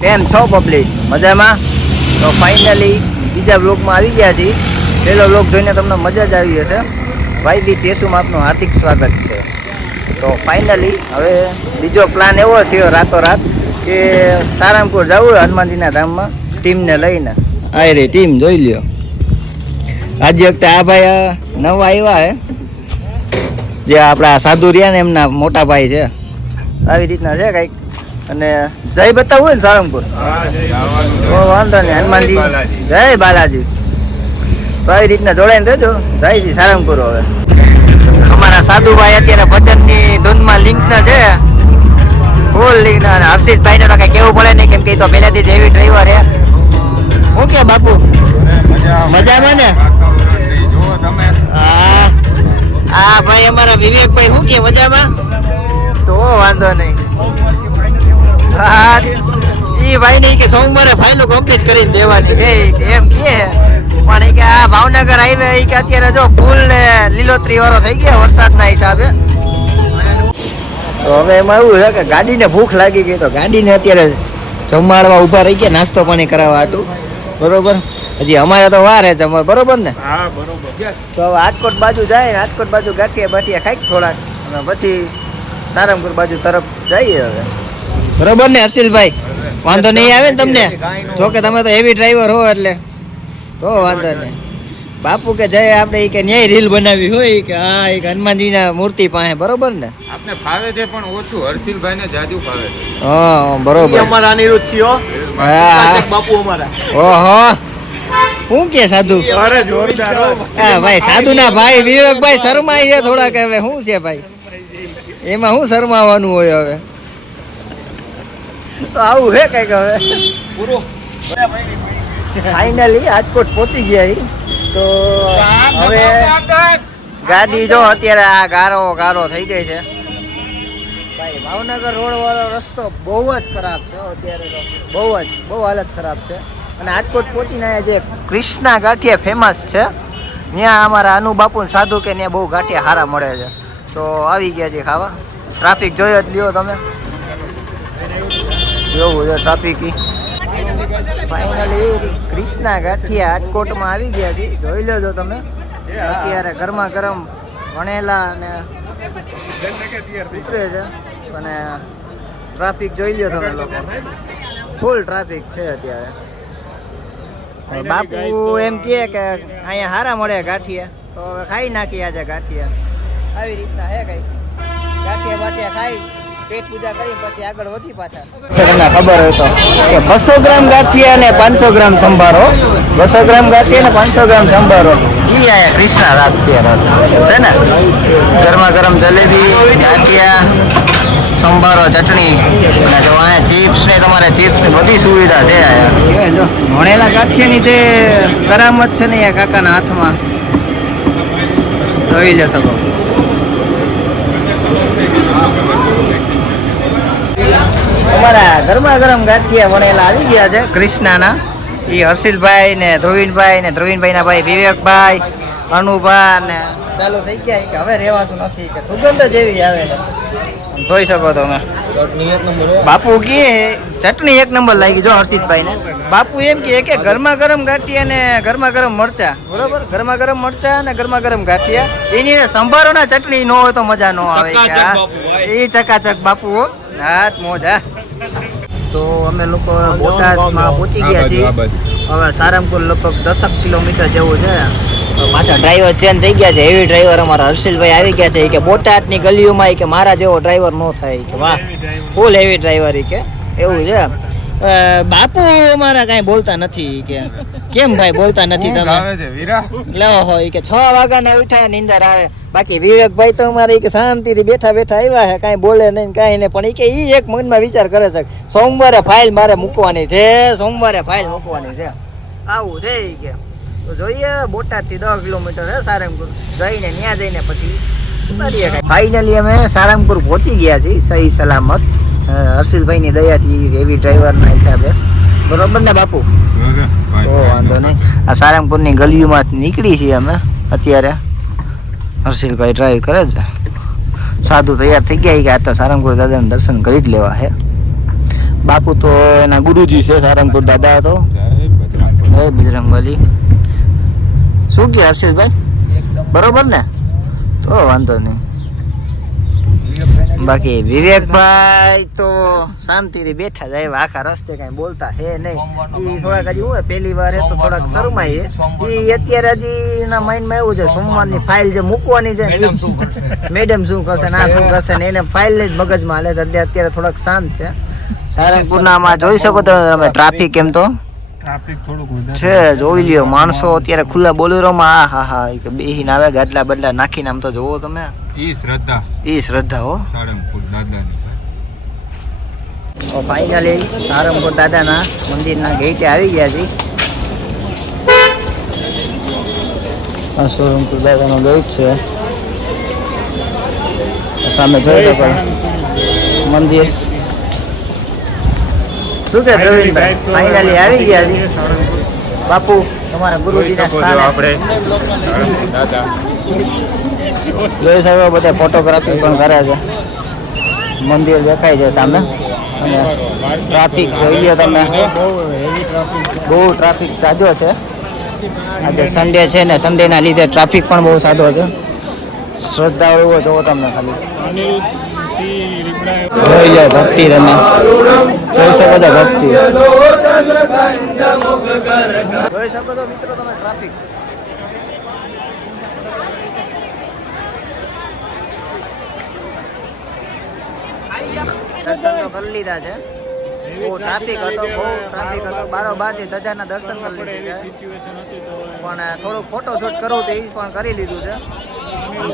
કેમ છો પબ્લિક? મજામાં? તો ફાઇનલી બીજા બ્લોગમાં આવી ગયા છીએ. પહેલો બ્લોગ જોઈને તમને મજા જ આવી હશે. ભાઈ બી તેસુમાં આપનું હાર્દિક સ્વાગત છે. તો ફાઇનલી હવે બીજો પ્લાન એવો થયો રાતોરાત કે સારંગપુર જવું હનુમાનજીના ધામમાં ટીમને લઈને. આ રે ટીમ જોઈ લ્યો. આજે વખતે આ ભાઈ નવા આવ્યા હે, જે આપણા સાધુ રહ્યા ને એમના મોટા ભાઈ છે. આવી રીતના છે કંઈક. અને જય બતાવવું ને સારંગપુર વાંધો નહીં. હનુમાનજી જય બાલાજી. તો આવી રીતના જોડાઈને રહેજો. જયજી સારંગપુર. હવે અમારા સાધુભાઈ અત્યારે ભજનની ધૂનમાં લીંકના છે, ફૂલ લીંકના. અને હર્ષિતભાઈને તો કઈ કેવું પડે નહીં, કેમ કે તો પહેલાથી જ એવી ડ્રાઈવર હે. શું કે બાપુ મજામાં ને? હા ભાઈ અમારા વિવેકભાઈ શું કે મજામાં? તો વાંધો નહીં. હા એ ભાઈ નહીં કે સોમવારે ફાઇલો કમ્પ્લીટ કરીને દેવાની છે એમ કે, પણ એ કે આ ભાવનગર હાઈવે એ કે અત્યારે જો ફૂલ ને લીલોતરી વાળો થઈ ગયા વરસાદના હિસાબે. તો હવે એમાં એવું છે કે ગાડીને ભૂખ લાગી ગઈ, તો ગાડીને અત્યારે જમાડવા ઊભા રહી ગયા, નાસ્તો પાણી કરાવવા હતું. બરોબર, હજી અમારે તો વાર હે જમવા. બરોબર ને? હા બરોબર. તો હવે રાજકોટ બાજુ જાય, રાજકોટ બાજુ ગાંઠિયા બાઠિયા ખાઈ થોડાક, અને પછી સારંગપુર બાજુ તરફ જઈએ હવે. બરોબર ને હર્ષિલભાઈ? વાંધો નહીં આવે ને તમને? જો કે તમે તો હેવી ડ્રાઈવર હો એટલે તો વાંધો નહીં. બાપુ કે જય આપણે કે ન્યાય રીલ બનાવી હોય કે હા એક હનુમાનજીના મૂર્તિ પાસે. બરોબર ને? આપને ફાવે છે પણ ઓછું, હર્ષિલભાઈને જાજુ ફાવે છે. હા બરોબર. અમારા અનિરુદ્ધ છીએ. હા બાપુ અમારા. ઓહો શું કે સાધુ? અરે જોરદાર. હા ભાઈ સાધુ ના ભાઈ વિવેકભાઈ શરમાય છે થોડાક. હવે શું છે ભાઈ, એમાં શું શરમાવાનું હોય હવે? તો આવું હે કઈક. હવે પૂરો ફાઇનલી રાજકોટ પહોંચી ગયા. તો હવે ગાડી જો અત્યારે આ ગારો થઈ ગઈ છે ભાઈ. ભાવનગર રોડ વાળો રસ્તો બહુ જ ખરાબ છે અત્યારે, તો બહુ હાલત ખરાબ છે. અને રાજકોટ પહોંચીને જે કૃષ્ણા ગાંઠિયા ફેમસ છે, ત્યાં અમારા અનુબાપુ સાધુ કે ત્યાં બહુ ગાંઠિયા સારા મળે છે. તો આવી ગયા છે ખાવા. ટ્રાફિક જોયો જ લ્યો તમે, જોવું છે ટ્રાફિક. ફાઇનલી કૃષ્ણા ગાંઠિયા રાજકોટમાં આવી ગયા છે, જોઈ લેજો તમે. અત્યારે ગરમા ગરમ વણેલા અને ઉતરે છે. અને ટ્રાફિક જોઈ લ્યો તમે લોકો, ફૂલ ટ્રાફિક છે અત્યારે. બાપુ એમ કહે કે અહીંયા સારા મળે ગાંઠિયા, તો હવે ખાઈ નાખી આજે ગાંઠિયા. આવી રીતના હે કઈ. ગાંઠિયા બાઠિયા ખાઈ પેટ પૂજા કરી પછી આગળ વધી પાછા. તમને ખબર હોય તો કે 200 ગ્રામ ગાંઠિયા અને 500 ગ્રામ સંભારો, 200 ગ્રામ ગાંઠિયા અને 500 ગ્રામ સંભારો એ આયા કૃષ્ણા રાત છે ને. ગરમા ગરમ જલેબી, ગાંઠિયા, સંભારો, ચટણી, અને જો અહીંયા ચિપ્સ ને તમારે ચિપ્સ ની બધી સુવિધા છે. જો વણેલા ગાંઠિયાની તે કરામત છે ને એ કાકાના હાથમાં, જોઈ લે શકો. અમારા ગરમા ગરમ ગાંઠિયા વણેલા આવી ગયા છે કૃષ્ણાના. એ હર્ષિલભાઈ ને ધ્રુવીનભાઈ ને ધ્રુવીનભાઈના ભાઈ વિવેકભાઈ, અનુભા ને ચાલુ થઈ ગયા કે હવે રહેવાતું નથી, કે સુગંધ જેવી આવે છે. જોઈ શકો તમે. બાપુ કે ચટણી એક નંબર લાગી જો હર્ષિતભાઈ ને. બાપુ એમ કે ગરમા ગરમ ગાંઠિયા ને ગરમા ગરમ મરચા. બરોબર, ગરમા ગરમ મરચા અને ગરમા ગરમ ગાંઠિયા. એની સંભારો ના ચટણી ન હોય તો મજા ન આવે. એ ચકાચક બાપુ હો, હાથ મોજા. તો અમે લોકો બોટાદમાં પહોંચી ગયા છીએ. હવે સારંગપુર લગભગ 10 કિલોમીટર જેવું છે. પાછા ડ્રાઈવર ચેન્જ થઈ ગયા છે. હેવી ડ્રાઈવર અમારા હર્ષિલભાઈ આવી ગયા છે. કે બોટાદની ગલીઓમાં કે મારા જેવો ડ્રાઈવર ન થાય. કે વાહ, ફૂલ હેવી ડ્રાઈવર. કે એવું છે. બાપુ અમારા કઈ બોલતા નથી. કે કેમ ભાઈ બોલતા નથી તમે? લો હોય કે 6 વાગ્યાના ઉઠાય નીંદર આવે. બાકી વિવેકભાઈ તો અમારે કે શાંતિથી બેઠા બેઠા આવ્યા છે, કાંઈ બોલે નહીં કાંઈ નહીં. પણ કે એ એક મનમાં વિચાર કરે છે સોમવારે ફાઇલ મારે મૂકવાની છે, સોમવારે ફાઇલ મૂકવાની છે. આવું છે કે તો જોઈએ. બોટાદથી 10 કિલોમીટર છે સારંગપુર. જઈને ત્યાં જઈને પછી ઉતારીએ. ફાઇનલી અમે સારંગપુર પહોંચી ગયા છીએ સહી સલામત, હર્ષિલભાઈની દયાથી, હેવી ડ્રાઈવરના હિસાબે. બરોબર ને બાપુ? તો વાંધો નહીં. આ સારંગપુરની ગલીઓમાં નીકળી છીએ અમે અત્યારે. હર્ષિલભાઈ ડ્રાઈવ કરે છે. સાધુ તૈયાર થઈ ગયા કે આ તો સારંગપુર દાદાના દર્શન કરી જ લેવા હે. બાપુ તો એના ગુરુજી છે સારંગપુર દાદા તો જય બજરંગ. જય બજરંગબલી. શું કે હર્ષિતભાઈ બરોબર ને? તો વાંધો નહીં. બાકી વિવેકભાઈ તો શાંતિથી બેઠા જાય આખા રસ્તે કઈ બોલતા હે નહીં. એ થોડાક હજી હોય પહેલી વાર હે તો થોડાક શરમાય એ અત્યારે હજી એના માઇન્ડમાં એવું છે સોમવારની ફાઇલ જે મૂકવાની છે મેડમ શું કરશે ના શું કરશે ને એને ફાઇલ જ મગજમાં હાલે છે એટલે અત્યારે થોડાક શાંત છે. સારંગપુરનામાં જોઈ શકો તો તમે ટ્રાફિક એમ તો ટ્રાફિક થોડુંક વધારે છે. જોઈ લ્યો માણસો અત્યારે ખુલ્લા બોલેરોમાં હા બેહીને આવે ગાડલા બદલા નાખીને આમ તો જોવો તમે. ઈ શ્રદ્ધા ઈ શ્રદ્ધા હો. સાળંગપુર દાદાની. તો ફાઇનલી સારંગપુર દાદાના મંદિરના ગેટે આવી ગયા છે. આ સારંગપુર દાદાનો ગેટ છે. સામે જોઈ શકો મંદિર. શું કે પ્રવીણભાઈ ફાઇનલી આવી ગયા છે બાપુ તમારા ગુરુજીના સ્થાને. આપણે સાળંગપુર દાદા જોઈ શકો બધા ફોટોગ્રાફી પણ કરે છે. મંદિર દેખાય છે સામે અને ટ્રાફિક જોઈ લો તમે બહુ ટ્રાફિક સાદો છે. આજે સન્ડે છે ને સન્ડેના લીધે ટ્રાફિક પણ બહુ સાદો છે. શ્રદ્ધાળુ હોય જોવો તમને ખાલી જોઈ લો ભક્તિ તમે જોઈ શકો છો ભક્તિ જોઈ શકો છો મિત્રો તમે ટ્રાફિક. દર્શન તો કરી લીધા છે. બહુ ટ્રાફિક હતો બારોબારથી ધજાના દર્શન કરી લીધા છે પણ થોડુંક ફોટોશૂટ કરવું તો એ પણ કરી લીધું છે.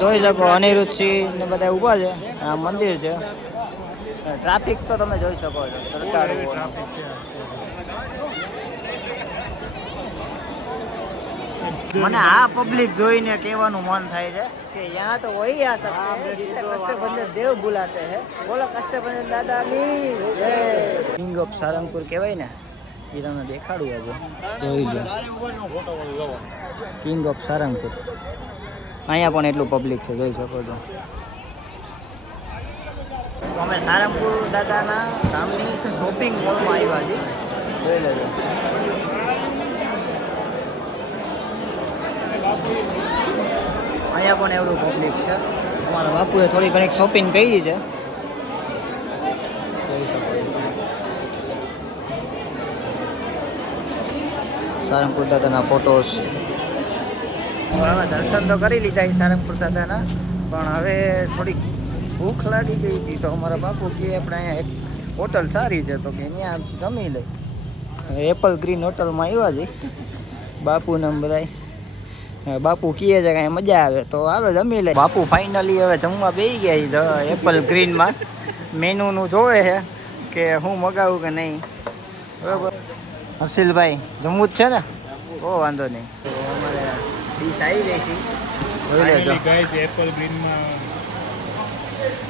જોઈ શકો અનિરુદ્ધસિંહ ને બધા ઊભા છે. આ મંદિર છે. ટ્રાફિક તો તમે જોઈ શકો છો. શ્રદ્ધાળુઓ મને આ પબ્લિક જોઈને કહેવાનું મન થાય છે કે યહાં તો વહી આ सकते हैं जिसे कष्टभंजन देव बुलाते हैं. બોલો કષ્ટભંજન દાદાની જય. કિંગ ઓફ સારંગપુર કહેવાય ને એ તમને દેખાડું આજે જોઈ લો. કિંગ ઓફ સારંગપુર અહીંયા પણ એટલું પબ્લિક છે જોઈ શકો છો. અમે સારંગપુર દાદાના ગામની શોપિંગ મોલમાં આવ્યા છીએ. જોઈ લેજો. અહીંયા પણ એવડું પબ્લિક છે. અમારા બાપુએ થોડી ઘણી શોપિંગ કરી છે. જોઈ શકો છો. સારંગપુર દાદાના ફોટોસ. હવે દર્શન તો કરી લીધા સારંગપુર દાદાના પણ હવે થોડીક ભૂખ લાગી ગઈ હતી તો અમારા બાપુ કે આપણે અહીંયા એક હોટલ સારી છે તો કે ત્યાં જમી લઈ. એપલ ગ્રીન હોટલમાં આવ્યા છે બાપુને બધાય. બાપુ કહે છે કે મજા આવે તો હાલો જમી લે. બાપુ ફાઇનલી હવે જમવા બેસી ગયા છે એપલ ગ્રીનમાં. મેનુનું જોવે છે કે હું મગાવું કે નહીં. બરાબર હર્ષિલભાઈ જમવું જ છે ને? બહુ વાંધો નહીં. તો અમારે ડીશ આવી ગઈ છે જોઈ લેજો. એપલ ગ્રીનમાં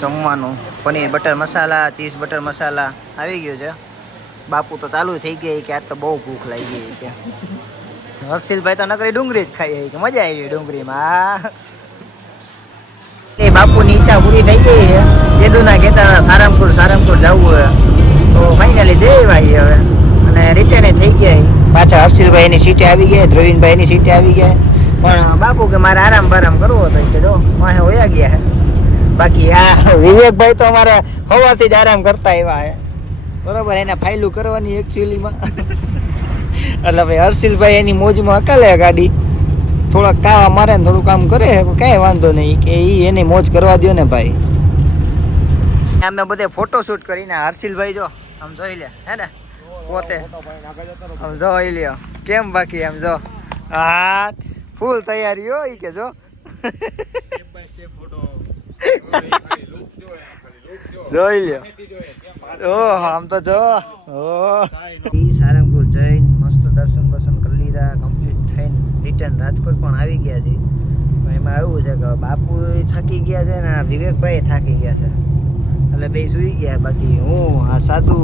જમવાનું પનીર બટર મસાલા ચીઝ બટર મસાલા આવી ગયું છે. બાપુ તો ચાલુ થઈ ગઈ કે આજ તો બહુ ભૂખ લાગી ગઈ કે. હર્ષિલભાઈ તો નકરી ડુંગળી જ ખાઈ કે મજા આવી ડુંગળીમાં. એ બાપુની ઈચ્છા પૂરી થઈ ગઈ છે. કેદુના કહેતા સારંગપુર જવું હોય તો ફાઇનલી જઈ ભાઈ હવે અને રિટર્ન થઈ ગયા. પાછા હર્ષિલભાઈની સીટે આવી ગયા. ધ્રુવીનભાઈની સીટે આવી ગયા પણ બાપુ કે મારે આરામ કરવો હતો કે જો વાહે વયા ગયા છે. બાકી આ વિવેકભાઈ તો અમારે સવારથી જ આરામ કરતા એવા છે. બરોબર એને ફાઇલું કરવાની એકચ્યુઅલીમાં એટલે ભાઈ હર્ષિલભાઈ એની મોજમાં હકાલે ગાડી. થોડાક કાવા મારે ને થોડું કામ કરે કાંઈ વાંધો નહીં કે એ એની મોજ કરવા દો ને ભાઈ. અમે બધે ફોટોશૂટ કરીને હર્ષિલભાઈ જો આમ જોઈ લે હે ને પોતે આમ જોઈ લ્યો કેમ બાકી આમ જો હા ફૂલ તૈયારી હોય કે જો જોઈ લ્યો. ઓહ આમ તો જો સારંગપુર જઈને મસ્ત દર્શન કરી લીધા. કમ્પ્લીટ થઈને રિટર્ન રાજકોટ પણ આવી ગયા છે. એમાં એવું છે કે બાપુ થાકી ગયા છે ને વિવેકભાઈ થાકી ગયા છે એટલે બે સુઈ ગયા. બાકી હું આ સાધુ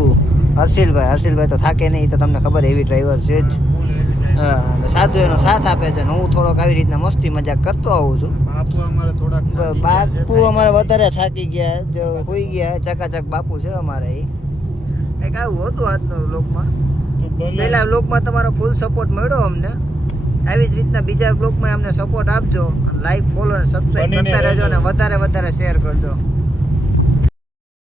હર્ષિલભાઈ તો થાકે નહીં. તો તમને ખબર એવી ડ્રાઈવર છે જ. હા સાધુ એનો સાથ આપે છે ને હું થોડોક આવી રીતના મસ્તી મજાક કરતો આવું છું. બાપુ અમારે વધારે થાકી ગયા જો હોઈ ગયા. ચકાચક બાપુ છે અમારે એ કંઈક આવું હતું આજનો વ્લોગમાં. તો બોલો. પહેલા વ્લોગમાં તમારો ફૂલ સપોર્ટ મળ્યો અમને. આવી જ રીતના બીજા વ્લોગમાં અમને સપોર્ટ આપજો. લાઈક, ફોલો અને સબસ્ક્રાઇબ બનીને કરતા રહેજો રહેજો. અને વધારે વધારે શેર કરજો.